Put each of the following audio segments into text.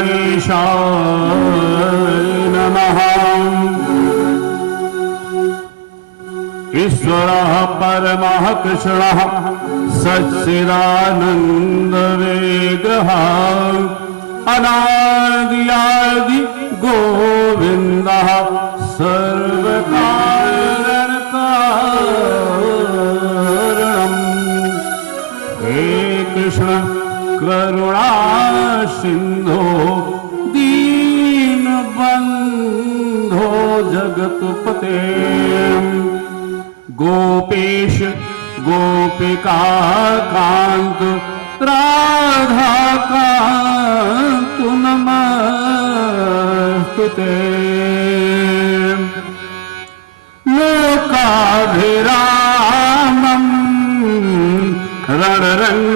गणेशाय नमः। ईश्वरः परमः कृष्णः सच्चिदानन्द विग्रहः अनादियादि गोविन्दः सर्वकारणकारणम्। हे कृष्ण करुणा सिन्धो दीनबन्धो जगत्पते। गोपेश गोपिका कांत राधाकांत नमस्तुते। लोकाभिरामं रणरंगधीशं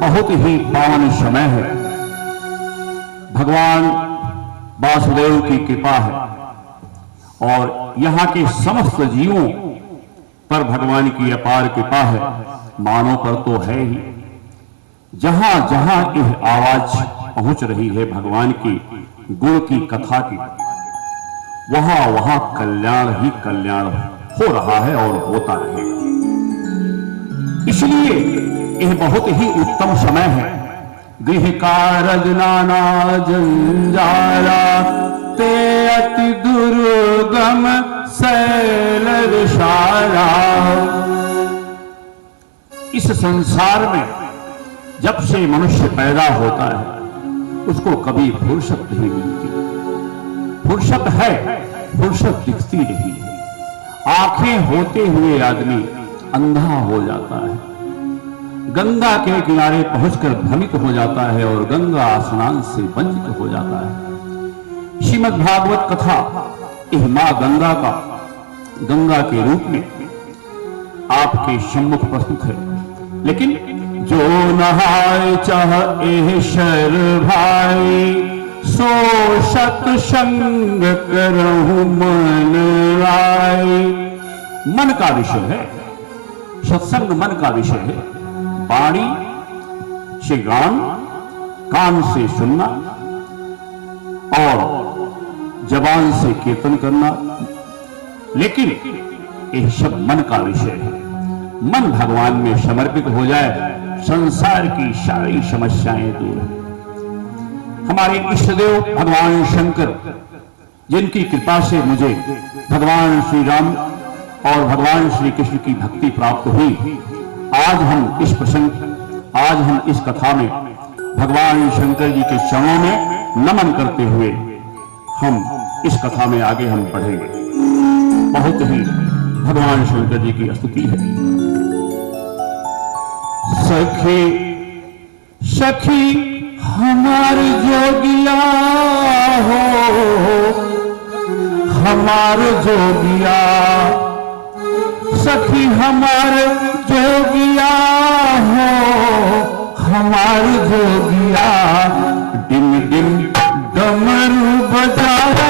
बहुत ही पावन समय है। भगवान वासुदेव की कृपा है और यहाँ के समस्त जीवों पर भगवान की अपार कृपा है, मानव पर तो है ही। जहां जहां यह आवाज पहुंच रही है भगवान की गुण की कथा की, वहां वहां कल्याण ही कल्याण हो रहा है और होता रहेगा। इसलिए यह बहुत ही उत्तम समय है। गृह कारज नाना जंजाला ते अति दुर्गम शैल विशाला। इस संसार में जब से मनुष्य पैदा होता है उसको कभी फुर्सत नहीं मिलती। फुर्सत है, फुर्सत दिखती नहीं है। आंखें होते हुए आदमी अंधा हो जाता है, गंगा के किनारे पहुंचकर भ्रमित हो जाता है और गंगा स्नान से वंचित हो जाता है। श्रीमद् भागवत कथा इस मां गंगा का, गंगा के रूप में आपके सम्मुख प्रस्तुत है। लेकिन जो नहाय चाह एह शर भाई, सो सत्संग करहु मन राय। मन का विषय है, सत्संग मन का विषय है। वाणी से गान, कान से सुनना और जबान से कीर्तन करना, लेकिन यह सब मन का विषय है। मन भगवान में समर्पित हो जाए, संसार की सारी समस्याएं दूर है। हमारे इष्टदेव भगवान शंकर, जिनकी कृपा से मुझे भगवान श्री राम और भगवान श्री कृष्ण की भक्ति प्राप्त हुई, आज हम इस कथा में भगवान शंकर जी के चरणों में नमन करते हुए हम इस कथा में आगे हम बढ़ेंगे। बहुत ही भगवान शंकर जी की स्तुति है। सखी सखी हमार जोगिया हो, हमार जोगिया, सखी हमार जोगिया हो, हमार जोगिया। डिम डिम डमरू बजाए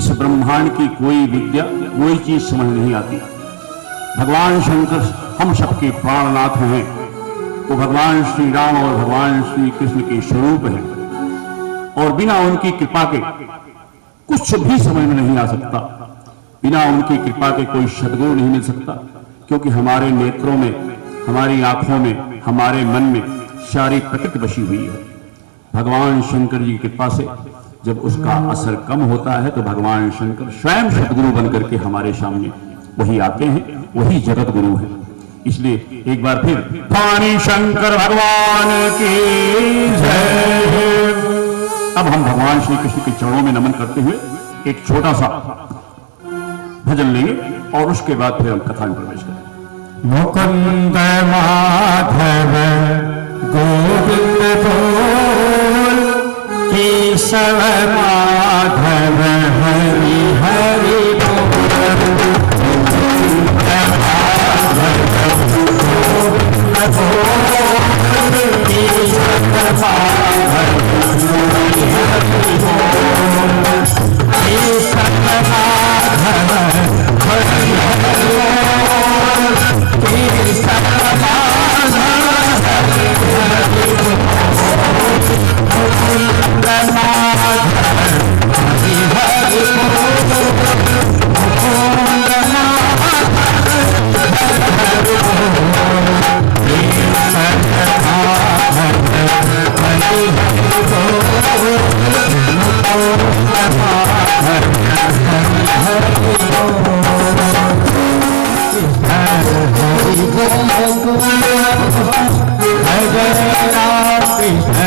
इस ब्रह्मांड की कोई विद्या, कोई चीज समझ नहीं आती। भगवान शंकर हम सबके प्राणनाथ हैं, वो भगवान श्री राम और भगवान श्री कृष्ण के स्वरूप हैं और बिना उनकी कृपा के कुछ भी समझ में नहीं आ सकता। बिना उनकी कृपा के कोई सद्गुरु नहीं मिल सकता, क्योंकि हमारे नेत्रों में, हमारी आंखों में, हमारे मन में सारी प्रकृति बसी हुई है। भगवान शंकर जी की कृपा से जब उसका असर कम होता है तो भगवान शंकर स्वयं सद्गुरु बनकर के हमारे सामने वही आते हैं, वही जगत गुरु है। इसलिए एक बार फिर भवानी शंकर भगवान की जय। अब हम भगवान श्री कृष्ण के चरणों में नमन करते हुए एक छोटा सा भजन लेंगे और उसके बाद फिर हम कथा में प्रवेश करेंगे। मुकुंद माधव गोविंद बोल, केशव माधव हरि हरि बोल। मुकुंद माधव गोविंद बोल, केशव माधव हरि हरि बोल। केशव माधव हरि हरि बोल, केशव माधव हरि हरि बोल। मुकुंद माधव हरि हरि बोल, मुकुंद माधव हरि हरि बोल। केशव माधव हरि हरि बोल, मुकुंद माधव हरि हरि बोल। हरे राम कृष्ण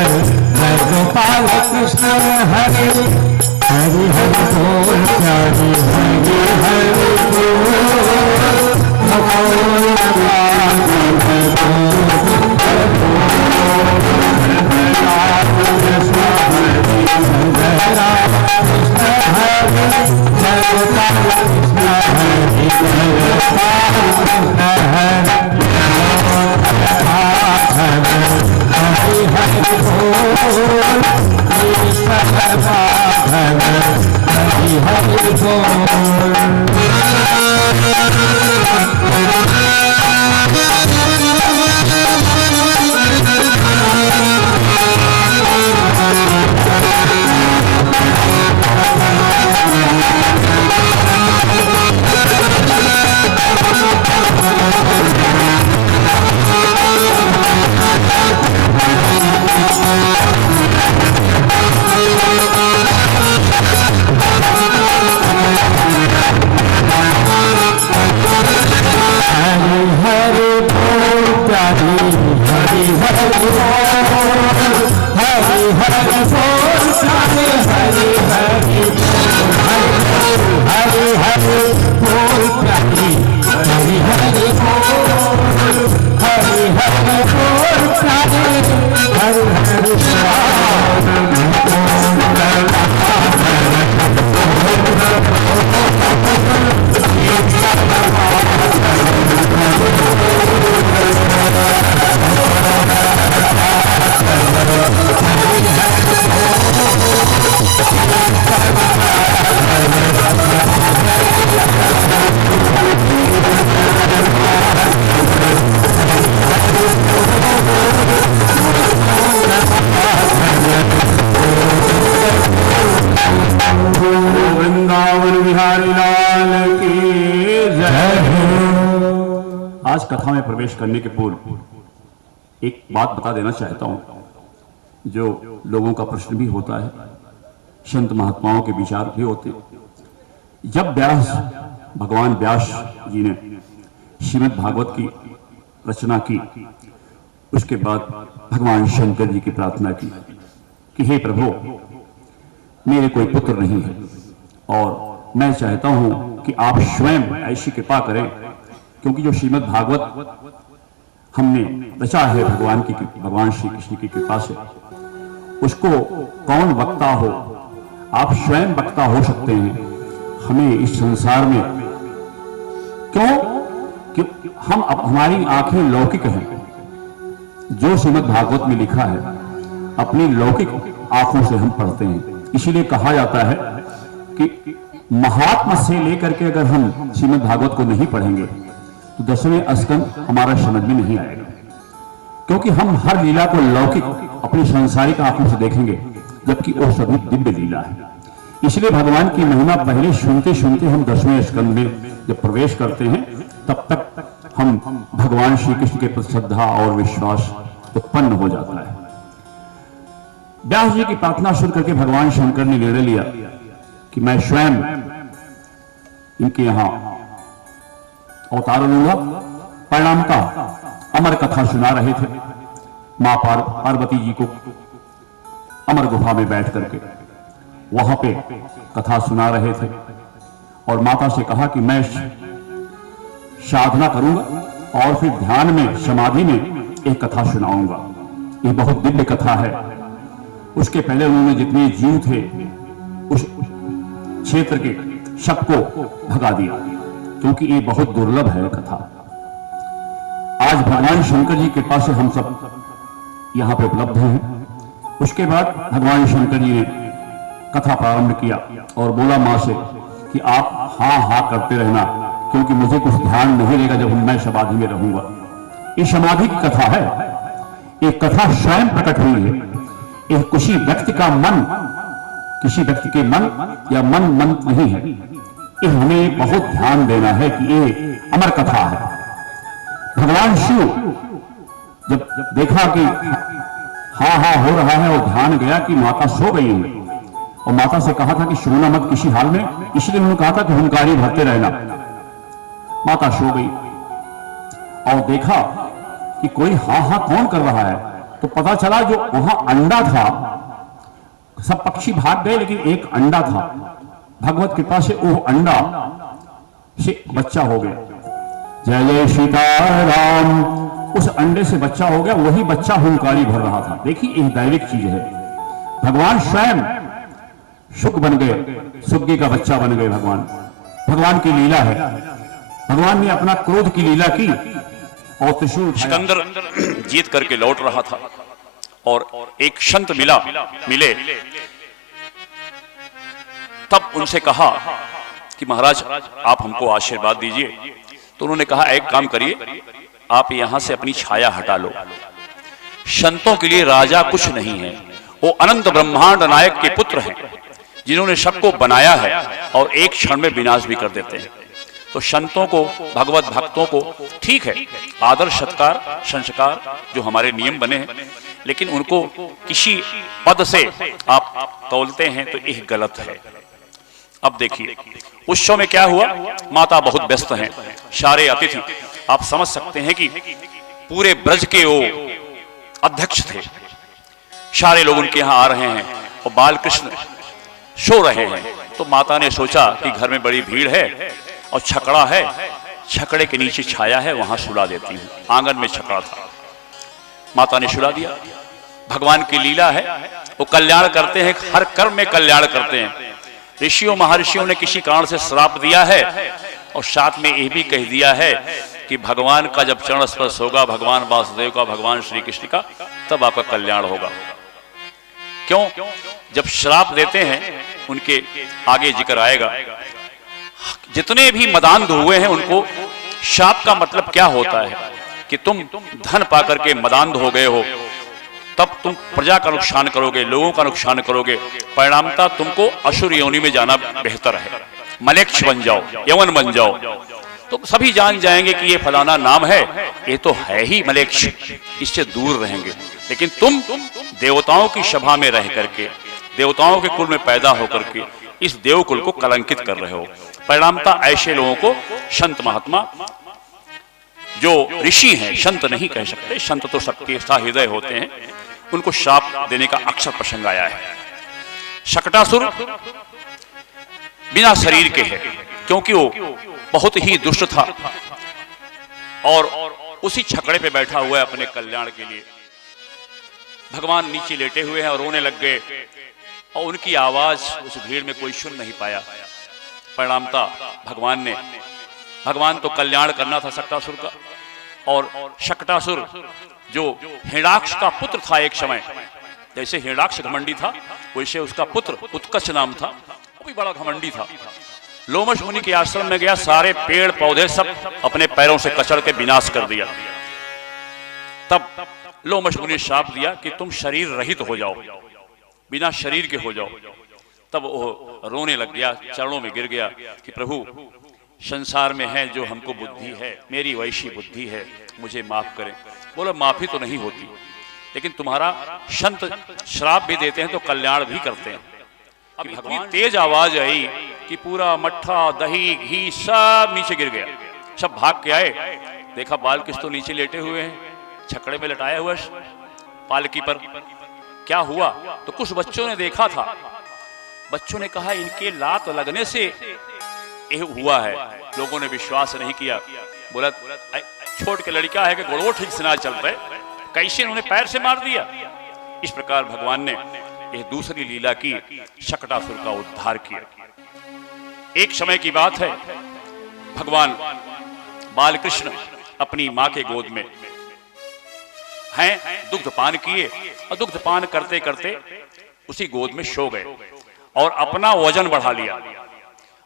जय गोपाल कृष्ण हरे हरि हरि बोल, हरि हरि हरि बोल। मुकुंद माधव गोविंद बोल, राम कृष्ण हरे जय राम कृष्ण हरे जय गोपाल कृष्ण हरे जय गोपाल कृष्ण हरे। हरि हरि बोल, केशव माधव हरि हरि बोल। आज कथा में प्रवेश करने के पूर्व एक बात बता देना चाहता हूं, जो लोगों का प्रश्न भी होता है, संत महात्माओं के विचार भी होते। जब भगवान व्यास जी ने श्रीमद् भागवत की रचना की, उसके बाद भगवान शंकर जी की प्रार्थना की कि हे प्रभु, मेरे कोई पुत्र नहीं है और मैं चाहता हूं कि आप स्वयं ऐसी कृपा करें, क्योंकि जो श्रीमद् भागवत हमने रचा है भगवान श्री कृष्ण की कृपा से, उसको कौन वक्ता हो, आप स्वयं वक्ता हो सकते हैं। हमें इस संसार में क्यों कि हमारी आंखें लौकिक हैं, जो श्रीमद् भागवत में लिखा है अपनी लौकिक आंखों से हम पढ़ते हैं। इसीलिए कहा जाता है कि महात्मा से लेकर के अगर हम श्रीमद् भागवत को नहीं पढ़ेंगे तो 10वें स्कंद हमारा समझ में नहीं आएगा, क्योंकि हम हर लीला को लौकिक अपनी सांसारिक आंखों से देखेंगे, जबकि वो सभी दिव्य लीला है। इसलिए भगवान की महिमा पहले सुनते सुनते हम 10वें स्कंद में जब प्रवेश करते हैं तब तक हम भगवान श्री कृष्ण के प्रति श्रद्धा और विश्वास उत्पन्न हो जाता है। व्यास जी की प्रार्थना सुन करके भगवान शंकर ने निर्णय लिया कि मैं स्वयं इनके यहां अवतार लूंगा। परिणामता अमर कथा सुना रहे थे मां पार्वती जी को अमर गुफा में बैठ करके वहां पे कथा सुना रहे थे और माता से कहा कि मैं साधना करूंगा और फिर ध्यान में समाधि में एक कथा सुनाऊंगा। ये बहुत दिव्य कथा है। उसके पहले उन्होंने जितने जीव थे उस क्षेत्र के सबको भगा दिया, क्योंकि ये बहुत दुर्लभ है कथा। आज भगवान शंकर जी के पास हम सब यहां पे उपलब्ध हैं। उसके बाद भगवान शंकर जी ने कथा प्रारंभ किया और बोला मां से कि आप हाँ हाँ करते रहना, क्योंकि मुझे कुछ ध्यान नहीं रहेगा जब मैं समाधि में रहूंगा। ये समाधि की कथा है, ये कथा स्वयं प्रकट हुई है। ये किसी व्यक्ति का मन, किसी व्यक्ति के मन या मन नहीं है। ये हमें बहुत ध्यान देना है कि ये अमर कथा है। भगवान शिव जब देखा कि हाँ हाँ हो रहा है और ध्यान गया कि माता सो गई है और माता से कहा था कि सोना मत किसी हाल में, इसलिए उन्होंने कहा था कि हुंकारी भरते रहना। माता सो गई और देखा कि कोई हाँ हाँ कौन कर रहा है, तो पता चला जो वहां अंडा था, सब पक्षी भाग गए लेकिन एक अंडा था। भगवत कृपा से वो अंडा से बच्चा हो गया। जय जय सीताराम। उस अंडे से बच्चा हो गया, वही बच्चा हुंकारी भर रहा था। देखिए यह दैविक चीज है। भगवान स्वयं सुख बन गए, सुग्गी का बच्चा बन गए। भगवान की लीला है। भगवान ने अपना क्रोध की लीला की और त्रिशूल सिकंदर जीत करके लौट रहा था और एक संत मिले। तब उनसे कहा कि महाराज आप हमको आशीर्वाद दीजिए। तो उन्होंने कहा एक काम करिए, आप यहां से अपनी छाया हटा लो। संतों के लिए राजा कुछ नहीं है, वो अनंत ब्रह्मांड नायक के पुत्र हैं, जिन्होंने सबको बनाया है और एक क्षण में विनाश भी कर देते हैं। तो संतों को, भगवत भक्तों को ठीक है आदर सत्कार संस्कार जो हमारे नियम बने हैं, लेकिन उनको किसी पद से आप तौलते हैं तो यह गलत है। अब देखिए उस शो में क्या हुआ, माता बहुत व्यस्त हैं, सारे अतिथि आप समझ सकते हैं कि पूरे ब्रज के वो अध्यक्ष थे, सारे लोग उनके यहां आ रहे हैं और बाल कृष्ण सो रहे हैं। तो माता ने सोचा कि घर में बड़ी भीड़ है और छकड़ा है, छकड़े के नीचे छाया है, वहां सुला देती हूं। आंगन में छकड़ा था, माता ने सुला दिया। भगवान की लीला है, वो कल्याण करते हैं, हर कर्म में कल्याण करते हैं। ऋषियों महर्षियों ने किसी कारण से श्राप दिया है और साथ में यह भी कह दिया है कि भगवान का जब चरण स्पर्श होगा, भगवान वासुदेव का, भगवान श्री कृष्ण का, तब आपका कल्याण होगा। क्यों? जब श्राप देते हैं उनके आगे जिक्र आएगा। जितने भी मदान्ध हुए हैं उनको शाप का मतलब क्या होता है कि तुम धन पाकर के मदान्ध हो गए हो, तब तुम प्रजा का नुकसान करोगे, लोगों का नुकसान करोगे, परिणामता तुमको असुर योनि में जाना बेहतर है, मलेच्छ बन जाओ, यवन बन जाओ। तो सभी जान जाएंगे कि ये फलाना नाम है, ये तो है ही मलेच्छ, इससे दूर रहेंगे। लेकिन तुम देवताओं की सभा में रह करके, देवताओं के कुल में पैदा होकर के इस देवकुल को कलंकित कर रहे हो। परिणामता ऐसे लोगों को संत महात्मा, जो ऋषि हैं, संत नहीं कह सकते, संत तो सबके हृदय होते हैं, उनको श्राप देने का अक्सर प्रसंग आया है। शकटासुर बिना शरीर के है, क्योंकि वो बहुत ही दुष्ट था और उसी छकड़े पे बैठा हुआ है अपने कल्याण के लिए। भगवान नीचे लेटे हुए हैं और रोने लग गए और उनकी आवाज उस भीड़ में कोई सुन नहीं पाया। परिणामता भगवान तो कल्याण करना था शकटासुर का, और शकटासुर जो हिरण्याक्ष का पुत्र था, एक समय जैसे हिरण्याक्ष घमंडी था वैसे उसका पुत्र उत्कच नाम था, वो भी बड़ा घमंडी था। लोमश मुनि के आश्रम में गया, सारे पेड़ पौधे सब अपने पैरों से कचड़ के विनाश कर दिया। तब लोमश मुनि ने श्राप दिया कि तुम शरीर रहित हो जाओ, बिना शरीर के हो जाओ। तब वो रोने लग गया, चरणों में गिर गया कि प्रभु संसार में है जो हमको बुद्धि है, मेरी वैसी बुद्धि है, मुझे माफ करें। बोला माफी तो नहीं होती, लेकिन तुम्हारा संत श्राप भी देते हैं तो कल्याण भी करते हैं। अब इतनी तेज आवाज आई कि पूरा मट्ठा दही घी सब नीचे गिर गया। सब भाग के आए, देखा बालकृष्ण तो नीचे लेटे हुए हैं, छकड़े में लटाया हुआ पालकी पर। क्या हुआ? तो कुछ बच्चों ने देखा था। बच्चों ने कहा इनके लात लगने से ये हुआ है। लोगों ने विश्वास नहीं किया। बोला छोट के लड़का है कि गोड़ों ठीक से ना चल पाए, कैसे उन्होंने पैर से मार दिया। इस प्रकार भगवान ने यह दूसरी लीला की, शकटासुर का उद्धार किया। एक समय की बात है, भगवान बालकृष्ण अपनी मां के गोद में हैं, दुग्धपान किए और दुग्धपान करते करते उसी गोद में सो गए और अपना वजन बढ़ा लिया।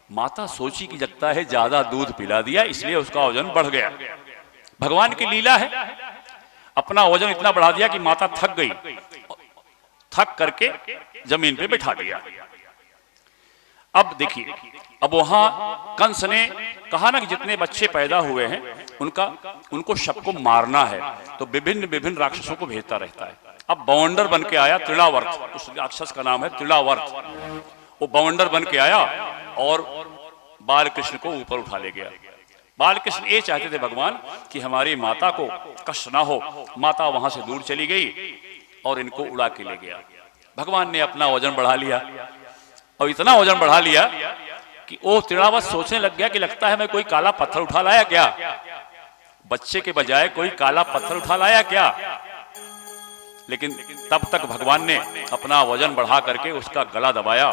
माता सोची कि लगता है ज्यादा दूध पिला दिया इसलिए उसका वजन बढ़ गया। भगवान की लीला है, अपना वजन इतना बढ़ा दिया कि माता थक गई, थक करके जमीन पे बिठा दिया। अब देखिए, अब वहां कंस ने कहा ना कि जितने बच्चे पैदा हुए हैं उनको सबको मारना है, तो विभिन्न विभिन्न राक्षसों को भेजता रहता है। अब बवंडर बन के आया तृणावर्त, उस राक्षस का नाम है तृणावर्त। वो बवंडर बन के आया और बालकृष्ण को ऊपर उठा ले गया। बालकृष्ण ये चाहते थे भगवान कि हमारी माता को कष्ट ना हो। माता वहां से दूर चली गई और इनको उड़ा के ले गया। भगवान ने अपना वजन बढ़ा लिया और इतना वजन बढ़ा लिया कि वो तृणावर्त सोचने लग गया कि लगता है मैं कोई काला पत्थर उठा लाया क्या, बच्चे के बजाय कोई काला पत्थर उठा लाया क्या। लेकिन तब तक भगवान ने अपना वजन बढ़ा करके उसका गला दबाया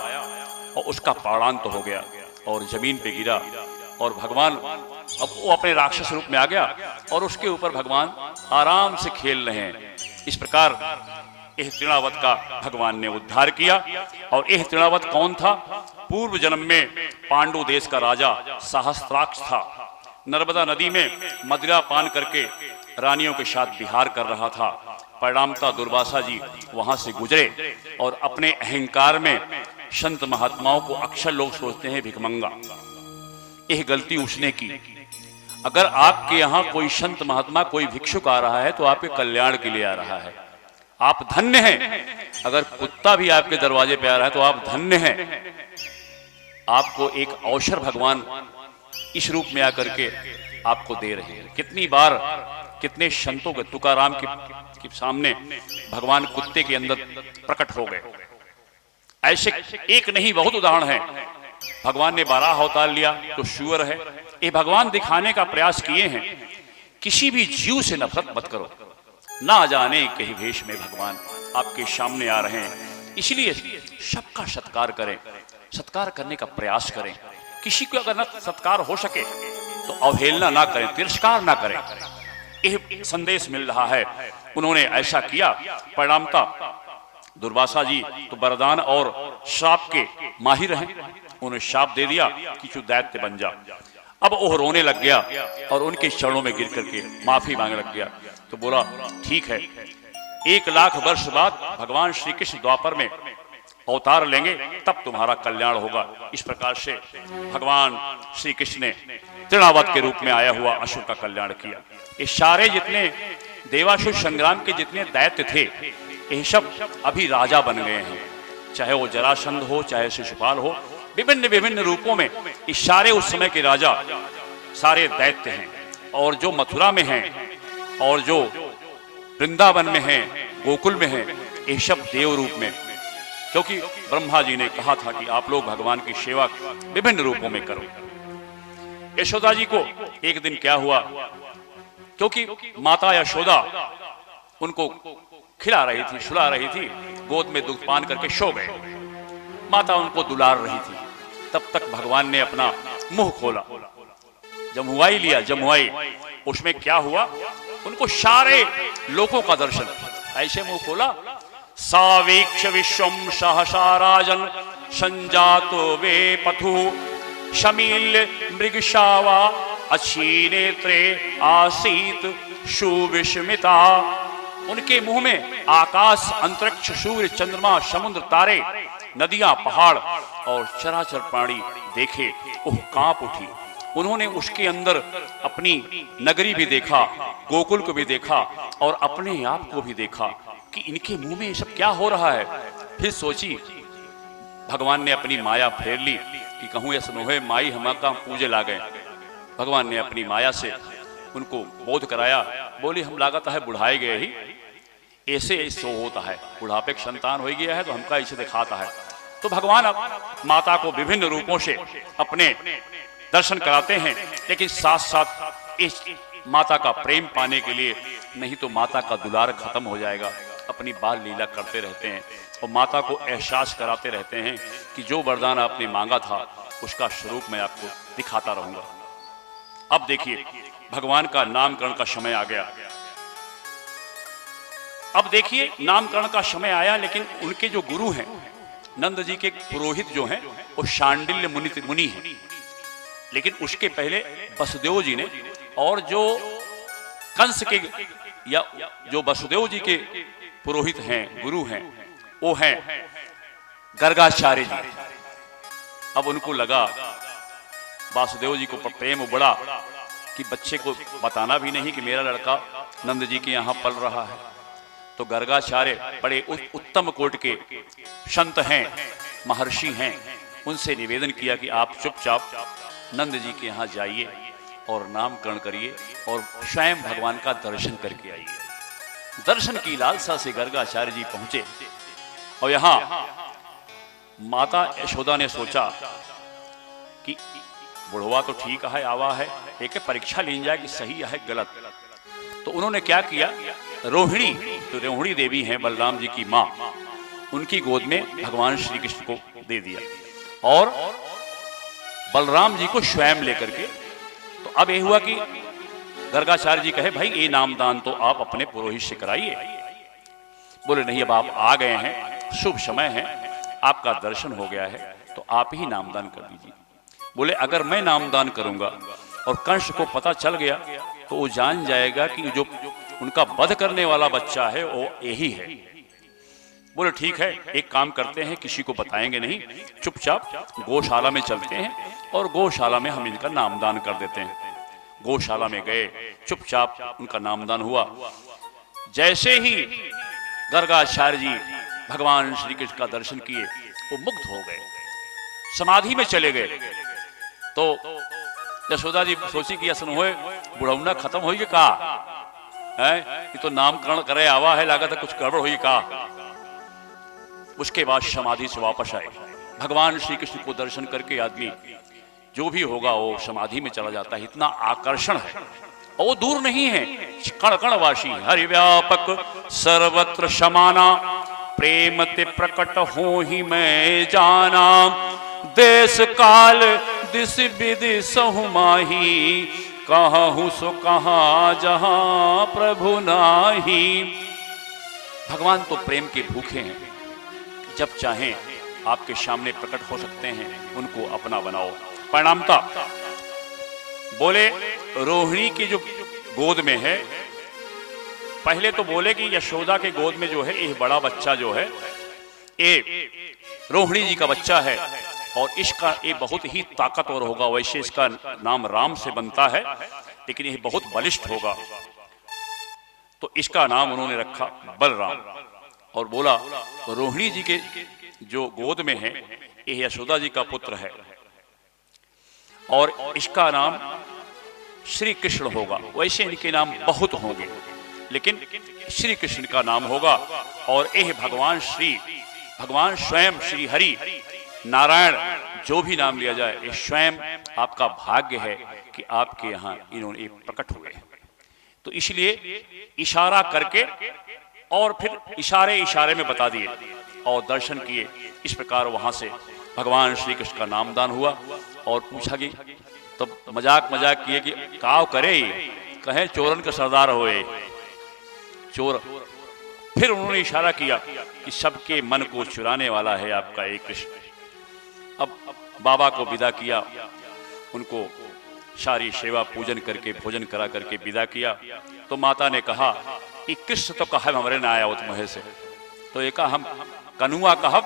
और उसका प्राणांत तो हो गया और जमीन पे गिरा। और भगवान अब वो अपने राक्षस रूप में आ गया और उसके ऊपर भगवान आराम से खेल रहे हैं। इस प्रकार यह तृणावर्त का भगवान ने उद्धार किया। और यह तृणावर्त कौन था? पूर्व जन्म में पांडु देश का राजा सहस्त्राक्ष था। नर्मदा नदी में मदिरा पान करके रानियों के साथ विहार कर रहा था। परिणामतः दुर्वासा जी वहां से गुजरे और अपने अहंकार में संत महात्माओं को अक्सर लोग सोचते हैं भिखमंगा। यह गलती उसने की। अगर आपके यहाँ कोई संत महात्मा, कोई भिक्षुक आ रहा है तो आपके कल्याण के लिए आ रहा है, आप धन्य हैं। अगर कुत्ता भी आपके दरवाजे पे आ रहा है तो आप धन्य हैं। आपको एक अवसर भगवान इस रूप में आकर के आपको दे रहे हैं। कितनी बार कितने संतों के, तुकाराम के सामने भगवान कुत्ते के अंदर प्रकट हो गए। ऐसे एक नहीं बहुत उदाहरण है। भगवान ने बारह अवतार लिया तो शुअर है। ये भगवान दिखाने का प्रयास किए हैं किसी भी जीव से नफरत मत करो। ना जाने कहीं भेष में भगवान आपके सामने आ रहे हैं, इसलिए सबका सत्कार करें, सत्कार करने का प्रयास करें। किसी को अगर न सत्कार हो सके तो अवहेलना ना करें, तिरस्कार ना करें। यह संदेश मिल रहा है। उन्होंने ऐसा किया। परिणामतः दुर्वासा जी तो वरदान और श्राप के माहिर हैं। उन्हें श्राप दे दिया कि तू दैत्य बन जा। अब वो रोने लग गया और उनके चरणों में गिर करके माफी मांगने लग गया। तो बोला ठीक है, 1,00,000 वर्ष बाद भगवान श्री कृष्ण द्वापर में अवतार लेंगे, तब तुम्हारा कल्याण होगा। इस प्रकार से भगवान श्री कृष्ण ने तृणावर्त के रूप में आया हुआ असुर का कल्याण किया। ये सारे जितने देवासुर संग्राम के जितने दैत्य थे, ये सब अभी राजा बन गए हैं। चाहे वो जरासंध हो, चाहे शिशुपाल हो, विभिन्न विभिन्न रूपों में इस सारे उस समय के राजा सारे दैत्य हैं। और जो मथुरा में हैं और जो वृंदावन में हैं, गोकुल में हैं, ये सब देव रूप में। क्योंकि ब्रह्मा जी ने कहा था कि आप लोग भगवान की सेवा विभिन्न रूपों में करो। यशोदा जी को एक दिन क्या हुआ, क्योंकि माता यशोदा उनको खिला रही थी, सुला रही थी, गोद में दूध पान करके सो गए। माता उनको दुलार रही थी। तब तक भगवान ने अपना मुंह खोला, जमुआई लिया, जमुआई। उसमें क्या हुआ, उनको सारे लोगों का दर्शन। ऐसे मुंह खोला, सावेक्ष विश्वम सहसा राजन संजातो वे पथु शमील मृगशावा अच्छी नेत्रे आसीत सुविस्मिता। उनके मुंह में आकाश, अंतरिक्ष, सूर्य, चंद्रमा, समुद्र, तारे, नदियां, पहाड़ और चराचर प्राणी देखे, वह कांप उठी। उन्होंने उसके अंदर अपनी नगरी भी देखा, गोकुल को भी देखा और अपने आप को भी देखा कि इनके मुंह में ये सब क्या हो रहा है। फिर सोची, भगवान ने अपनी माया फेर ली कि कहूँ ऐसा नोहे माई हमारा पूजे ला गए। भगवान ने अपनी माया से उनको बोध कराया। बोली, हम लागत है बुढ़ाए गए ही, ऐसे ऐसे होता है, बुढ़ापे की संतान हो गया है तो हमका इसे दिखाता है। तो भगवान अब माता को विभिन्न रूपों से अपने दर्शन कराते हैं, लेकिन साथ साथ इस माता का प्रेम पाने के लिए, नहीं तो माता का दुलार खत्म हो जाएगा, अपनी बाल लीला करते रहते हैं और माता को एहसास कराते रहते हैं कि जो वरदान आपने मांगा था उसका स्वरूप मैं आपको दिखाता रहूंगा। अब देखिए, भगवान का नामकरण का समय आ गया। अब देखिए, नामकरण का समय आया, लेकिन उनके जो गुरु हैं, नंद जी के पुरोहित जो हैं, वो शांडिल्य मुनि हैं। लेकिन उसके पहले वसुदेव जी ने, और जो कंस के या जो वसुदेव जी के पुरोहित हैं, गुरु हैं, वो हैं गर्गाचार्य जी। अब उनको लगा, वासुदेव जी को प्रेम उबड़ा कि बच्चे को बताना भी नहीं कि मेरा लड़का नंद जी के यहाँ पल रहा है। तो गर्गाचार्य बड़े उत्तम कोटि के संत हैं, महर्षि हैं, उनसे निवेदन किया कि आप चुपचाप नंद जी के यहाँ जाइए और नामकरण करिए और स्वयं भगवान का दर्शन करके आइए। दर्शन की लालसा से गर्गाचार्य जी पहुंचे और यहाँ माता यशोदा ने सोचा कि बुढ़वा तो ठीक है, आवा है, एक परीक्षा ली जाए कि सही है गलत। तो उन्होंने क्या किया, रोहिणी, तो रोहिणी देवी हैं बलराम जी की माँ, उनकी गोद में भगवान श्री कृष्ण को दे दिया और बलराम जी को स्वयं लेकर के। तो अब यह हुआ कि गर्गाचार्य जी कहे, भाई ये नामदान तो आप अपने पुरोहित से कराइए। बोले, नहीं, अब आप आ गए हैं, शुभ समय है, आपका दर्शन हो गया है, तो आप ही नामदान कर दीजिए। बोले, अगर मैं नामदान करूंगा और कंस को पता चल गया तो वो जान जाएगा कि जो उनका वध करने वाला बच्चा है वो यही है। बोले, ठीक है, एक काम करते हैं, किसी को बताएंगे नहीं, चुपचाप गौशाला में चलते हैं और गौशाला में हम इनका नामदान कर देते हैं। गौशाला में गए, चुपचाप उनका नामदान हुआ। जैसे ही गर्गाचार्य जी भगवान श्री कृष्ण का दर्शन किए, वो मुग्ध हो गए, समाधि में चले गए। तो यशोदा जी सोची कि ऐसा होए बुढ़ौना खत्म होगी का है, ये तो नामकरण करे आवा है, लागत है कुछ गड़बड़ हुई का। उसके बाद समाधि से वापस आए। भगवान श्री कृष्ण को दर्शन करके आदमी जो भी होगा वो समाधि में चला जाता है, इतना आकर्षण है। और वो दूर नहीं है, कण कण वासी, हरि व्यापक सर्वत्र समाना, प्रेम ते प्रकट हो ही मैं जाना, देश काल दिस विधि सहु माही, कहूं सो कहा जहां प्रभु नाही। भगवान तो प्रेम के भूखे हैं, जब चाहें आपके सामने प्रकट हो सकते हैं, उनको अपना बनाओ। परिणामता बोले, रोहिणी की जो गोद में है, पहले तो बोले कि यशोदा के गोद में जो है ये बड़ा बच्चा जो है ये रोहिणी जी का बच्चा है और इसका ये बहुत ही ताकतवर होगा। वैसे इसका नाम राम से बनता है, लेकिन ये बहुत बलिष्ठ होगा, तो इसका नाम उन्होंने रखा बलराम। और बोला, रोहिणी जी के जो गोद में है ये यशोदा जी का पुत्र है और इसका नाम श्री कृष्ण होगा। वैसे इनके नाम बहुत होंगे, लेकिन श्री कृष्ण का नाम होगा। और यह भगवान स्वयं श्री हरि नारायण जो भी नाम लिया जाए, ये स्वयं आपका भाग्य है कि आपके यहाँ इन्होंने प्रकट हुए। तो इसलिए इशारा करके और फिर इशारे इशारे में बता दिए और दर्शन किए। इस प्रकार वहां से भगवान श्री कृष्ण का नामदान हुआ। और पूछा कि तो मजाक किए कि काव करे, कहें चोरन का सरदार होए चोर। फिर उन्होंने इशारा किया कि सबके मन को चुराने वाला है आपका एक कृष्ण। अब बाबा को विदा किया उनको सारी सेवा पूजन करके भोजन करा करके विदा किया। तो माता ने कहा कि कृष्ण तो कहा हमरे ना आया उत्महे से, तो ये कहा हम कनुआ कहब,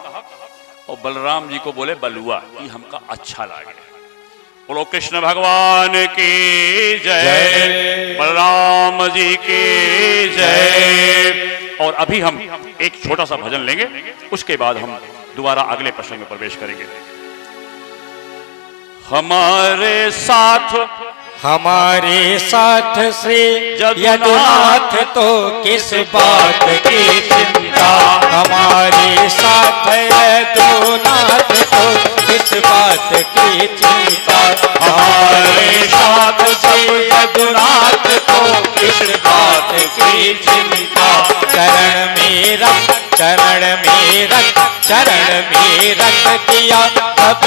और बलराम जी को बोले बलुआ, ये हमका अच्छा लगे। बोलो कृष्ण भगवान की जय, बलराम जी की जय। और अभी हम एक छोटा सा भजन लेंगे, उसके बाद हम दोबारा अगले प्रसंग में प्रवेश करेंगे। हमारे साथ श्री यदुनाथ तो किस बात की चिंता, हमारे साथ यदुनाथ तो किस बात की चिंता, हमारे साथ श्री यदुनाथ तो किस बात की चिंता। चरण में रख दिया तब